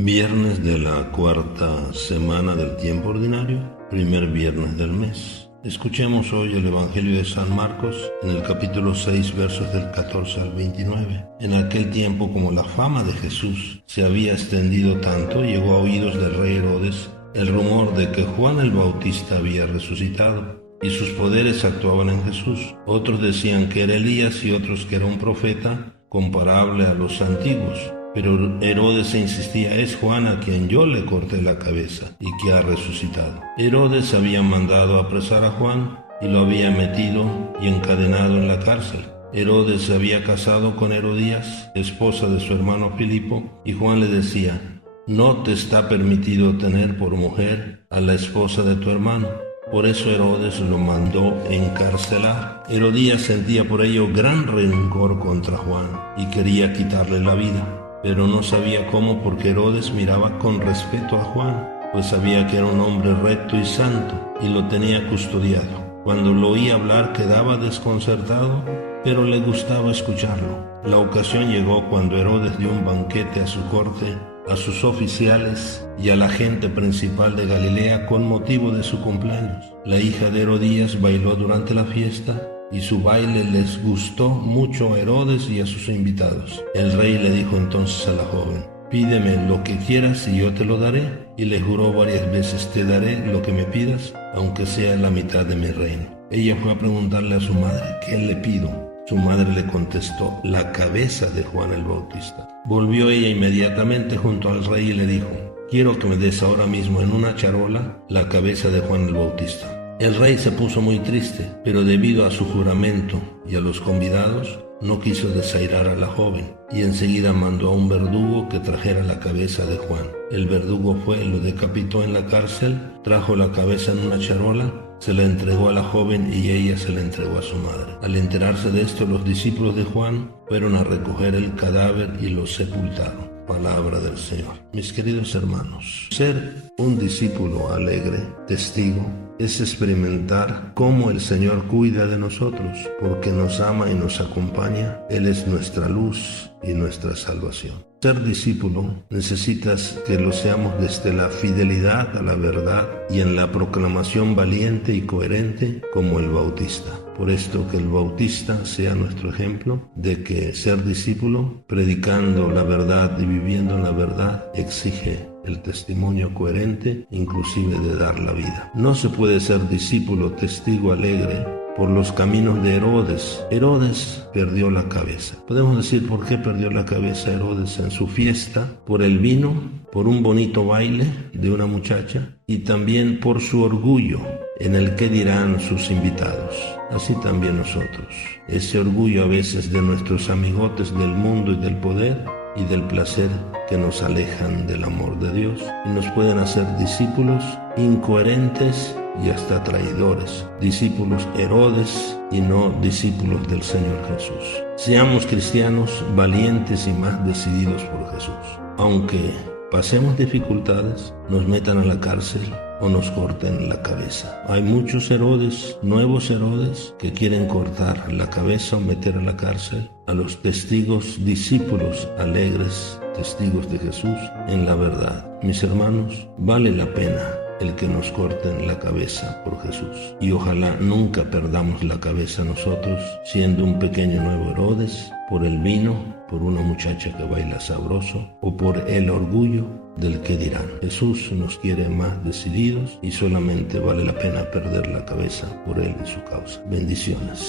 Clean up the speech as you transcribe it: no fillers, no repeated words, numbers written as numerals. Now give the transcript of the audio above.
Viernes de la cuarta semana del tiempo ordinario, primer viernes del mes. Escuchemos hoy el Evangelio de San Marcos en el capítulo 6, versos del 14 al 29. En aquel tiempo, como la fama de Jesús se había extendido tanto, llegó a oídos del rey Herodes el rumor de que Juan el Bautista había resucitado y sus poderes actuaban en Jesús. Otros decían que era Elías y otros que era un profeta comparable a los antiguos. Pero Herodes insistía: es Juan a quien yo le corté la cabeza y que ha resucitado. Herodes había mandado apresar a Juan y lo había metido y encadenado en la cárcel. Herodes se había casado con Herodías, esposa de su hermano Filipo, y Juan le decía: no te está permitido tener por mujer a la esposa de tu hermano. Por eso Herodes lo mandó encarcelar. Herodías sentía por ello gran rencor contra Juan y quería quitarle la vida. Pero no sabía cómo, porque Herodes miraba con respeto a Juan, pues sabía que era un hombre recto y santo, y lo tenía custodiado. Cuando lo oía hablar quedaba desconcertado, pero le gustaba escucharlo. La ocasión llegó cuando Herodes dio un banquete a su corte, a sus oficiales y a la gente principal de Galilea con motivo de su cumpleaños. La hija de Herodías bailó durante la fiesta, y su baile les gustó mucho a Herodes y a sus invitados. El rey le dijo entonces a la joven: pídeme lo que quieras y yo te lo daré. Y le juró varias veces: te daré lo que me pidas, aunque sea la mitad de mi reino. Ella fue a preguntarle a su madre: ¿qué le pido? Su madre le contestó: la cabeza de Juan el Bautista. Volvió ella inmediatamente junto al rey y le dijo: quiero que me des ahora mismo en una charola la cabeza de Juan el Bautista. El rey se puso muy triste, pero debido a su juramento y a los convidados, no quiso desairar a la joven, y enseguida mandó a un verdugo que trajera la cabeza de Juan. El verdugo fue, lo decapitó en la cárcel, trajo la cabeza en una charola, se la entregó a la joven y ella se la entregó a su madre. Al enterarse de esto, los discípulos de Juan fueron a recoger el cadáver y lo sepultaron. Palabra del Señor. Mis queridos hermanos, ser un discípulo alegre, testigo, es experimentar cómo el Señor cuida de nosotros, porque nos ama y nos acompaña. Él es nuestra luz y nuestra salvación. Ser discípulo necesitas que lo seamos desde la fidelidad a la verdad y en la proclamación valiente y coherente como el Bautista. Por esto que el Bautista sea nuestro ejemplo de que ser discípulo, predicando la verdad y viviendo en la verdad, exige el testimonio coherente, inclusive de dar la vida. No se puede ser discípulo, testigo alegre, por los caminos de Herodes. Herodes perdió la cabeza. Podemos decir por qué perdió la cabeza Herodes en su fiesta: por el vino, por un bonito baile de una muchacha y también por su orgullo en el que dirán sus invitados. Así también nosotros. Ese orgullo a veces de nuestros amigotes del mundo y del poder y del placer que nos alejan del amor de Dios y nos pueden hacer discípulos incoherentes y hasta traidores, discípulos Herodes y no discípulos del Señor Jesús. Seamos cristianos valientes y más decididos por Jesús. Aunque pasemos dificultades, nos metan a la cárcel o nos corten la cabeza. Hay muchos Herodes, nuevos Herodes, que quieren cortar la cabeza o meter a la cárcel a los testigos, discípulos alegres, testigos de Jesús en la verdad. Mis hermanos, vale la pena el que nos corten la cabeza por Jesús. Y ojalá nunca perdamos la cabeza nosotros siendo un pequeño nuevo Herodes por el vino, por una muchacha que baila sabroso o por el orgullo del que dirán. Jesús nos quiere más decididos y solamente vale la pena perder la cabeza por Él y su causa. Bendiciones.